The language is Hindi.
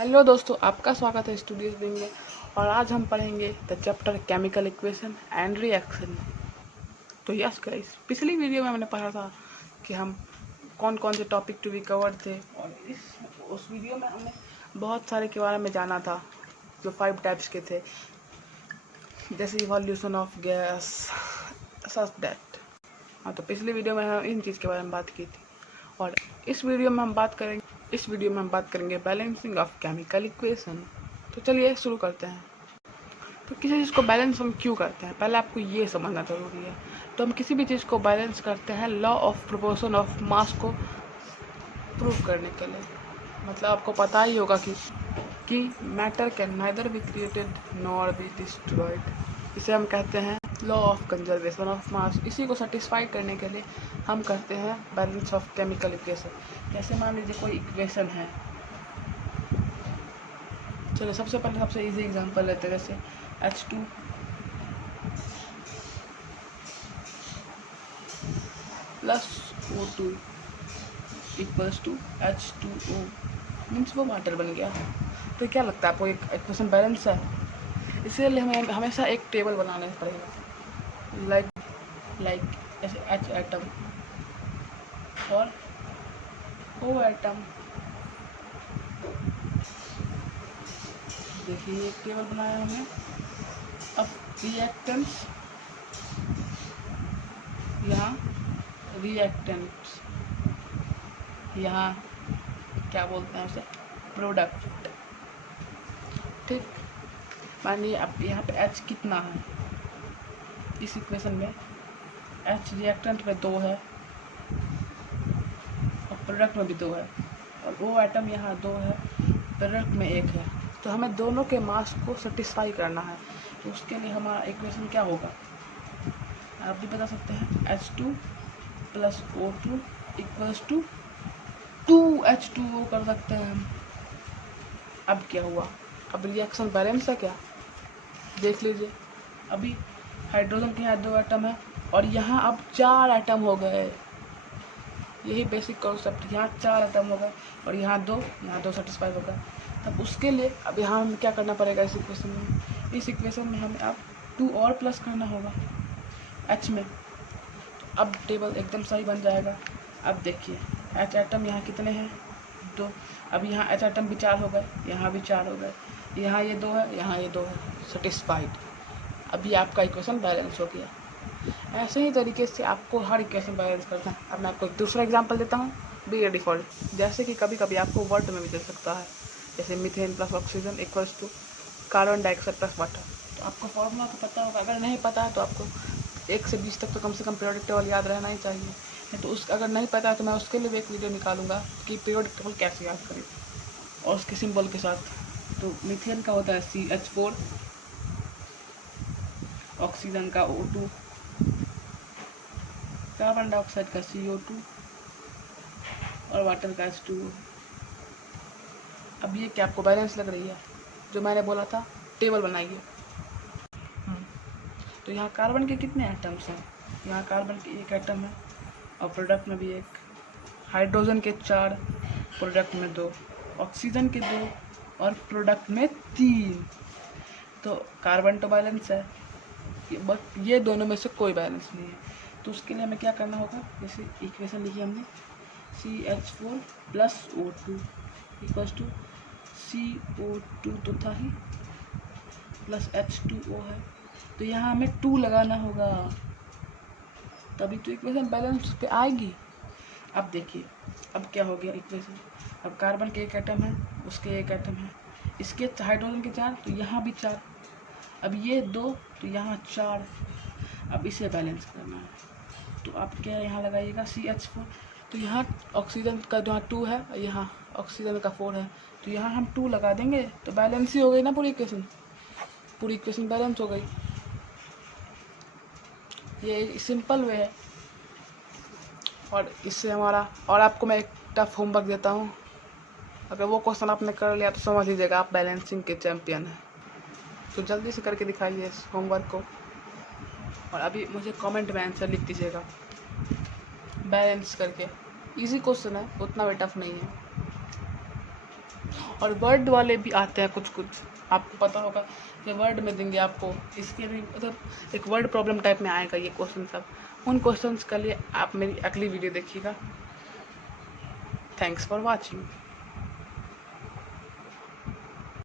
हेलो दोस्तों, आपका स्वागत है स्टूडियो में। और आज हम पढ़ेंगे the chapter chemical equation and reaction. तो यस गाइस, पिछली वीडियो में हमने पढ़ा था कि हम कौन कौन से टॉपिक टू बी कवर्ड थे, और उस वीडियो में हमने बहुत सारे के बारे में जाना था जो 5 टाइप्स के थे, जैसे evolution of gas, such that. हाँ, तो पिछली वीडियो में हम इन चीज़ के बारे में बात की थी, और इस वीडियो में हम बात करेंगे बैलेंसिंग ऑफ केमिकल इक्वेशन। तो चलिए शुरू करते हैं। तो किसी चीज़ को बैलेंस हम क्यों करते हैं, पहले आपको ये समझना ज़रूरी है। तो हम किसी भी चीज़ को बैलेंस करते हैं law of proportion of mass को प्रूव करने के लिए। मतलब आपको पता ही होगा कि matter can neither be created nor be destroyed. इसे हम कहते हैं law of conservation of mass. इसी को सेटिस्फाई करने के लिए हम करते हैं बैलेंस ऑफ केमिकल इक्वेशन। जैसे मान लीजिए कोई इक्वेशन है, चलो सबसे पहले सबसे इजी एग्जांपल लेते हैं, जैसे H2 plus O2 equals to H2O, means वो वाटर बन गया। तो क्या लगता है आपको एक इक्वेशन बैलेंस है? इसीलिए हमें हमेशा एक टेबल बनाना पड़ेगा, लाइक जैसे H एटम और O एटम। देखिए एक टेबल बनाया हमने। अब रिएक्टेंट्स, यहाँ रिएक्टेंट्स, यहाँ क्या बोलते हैं उसे, प्रोडक्ट। ठीक, मानिए अब यहाँ पे H कितना है इस इक्वेशन में, H रिएक्टेंट में 2 है और प्रोडक्ट में भी 2 है, और O एटम यहाँ 2 है, प्रोडक्ट में 1 है। तो हमें दोनों के मास को सेटिस्फाई करना है। तो उसके लिए हमारा इक्वेशन क्या होगा, आप भी बता सकते हैं। H2 plus O2 equals to 2H2O कर सकते हैं हम। अब क्या हुआ, अब रिएक्शन बैलेंस है क्या, देख लीजिए। अभी हाइड्रोजन के यहाँ 2 एटम है और यहाँ अब 4 एटम हो गए। यही बेसिक कॉन्सेप्ट, यहाँ 4 एटम हो गए और यहाँ 2 सेटिस्फाई हो गए। तब उसके लिए अब यहाँ हमें क्या करना पड़ेगा, इस इक्वेशन में हमें अब 2 और प्लस करना होगा H में। तो अब टेबल एकदम सही बन जाएगा। अब देखिए H एटम यहाँ कितने हैं, 2। अब यहाँ H एटम भी 4 हो गए, यहाँ भी 4 हो गए, यहाँ ये 2 है, यहाँ ये 2 है, सेटिस्फाइड। अभी आपका इक्वेशन बैलेंस हो गया। ऐसे ही तरीके से आपको हर इक्वेशन बैलेंस करना है। अब मैं आपको एक दूसरा एग्जांपल देता हूँ, बी ए डिफॉल्ट। जैसे कि कभी कभी आपको वर्ड में भी दे सकता है, जैसे methane plus oxygen equals to carbon dioxide plus water. तो आपको फॉर्मूला तो पता होगा, अगर नहीं पता है तो आपको 1 से 20 तक तो कम से कम पीरियोडिक टेबल याद रहना ही चाहिए। नहीं तो अगर नहीं पता है तो मैं उसके लिए भी एक वीडियो निकालूंगा कि पीरियोडिक टेबल कैसे याद करें और उसके सिंबल के साथ। तो मीथेन का होता है CH4, ऑक्सीजन का O2, कार्बन डाइऑक्साइड का CO2 और वाटर का H2O। अब ये क्या आपको बैलेंस लग रही है, जो मैंने बोला था टेबल बनाइए। तो यहाँ कार्बन के कितने एटम्स हैं, यहाँ कार्बन के 1 एटम है और प्रोडक्ट में भी 1, हाइड्रोजन के 4, प्रोडक्ट में 2, ऑक्सीजन के 2 और प्रोडक्ट में 3। तो कार्बन तो बैलेंस है, बट ये दोनों में से कोई बैलेंस नहीं है। तो उसके लिए हमें क्या करना होगा, जैसे इक्वेशन लिखी हमने CH4 plus O2 equals to CO2 तो था ही, प्लस H2O है। तो यहाँ हमें 2 लगाना होगा, तभी तो इक्वेशन बैलेंस पे आएगी। अब देखिए अब क्या हो गया इक्वेशन। अब कार्बन के 1 एटम है, उसके 1 एटम है, इसके हाइड्रोजन के 4, तो यहाँ भी 4। अब ये 2 तो यहाँ 4। अब इसे बैलेंस करना है, तो आप क्या यहाँ लगाइएगा CH4। तो यहाँ ऑक्सीजन का यहाँ 2 है, यहाँ ऑक्सीजन का 4 है, तो यहाँ हम 2 लगा देंगे तो बैलेंस ही हो गई ना पूरी इक्वेशन बैलेंस हो गई। ये सिंपल वे है। और इससे हमारा, और आपको मैं एक टफ होमवर्क देता हूँ, अगर वो क्वेश्चन आपने कर लिया तो समझ लीजिएगा आप बैलेंसिंग के चैम्पियन हैं। तो जल्दी से करके दिखाइए इस होमवर्क को, और अभी मुझे कमेंट में आंसर लिख दीजिएगा बैलेंस करके। इजी क्वेश्चन है, उतना भी टफ नहीं है। और वर्ड वाले भी आते हैं कुछ कुछ, आपको पता होगा कि वर्ड में देंगे आपको, इसके भी मतलब एक वर्ड प्रॉब्लम टाइप में आएगा ये क्वेश्चन सब। उन क्वेश्चंस के लिए आप मेरी अगली वीडियो देखिएगा। Thanks for watching.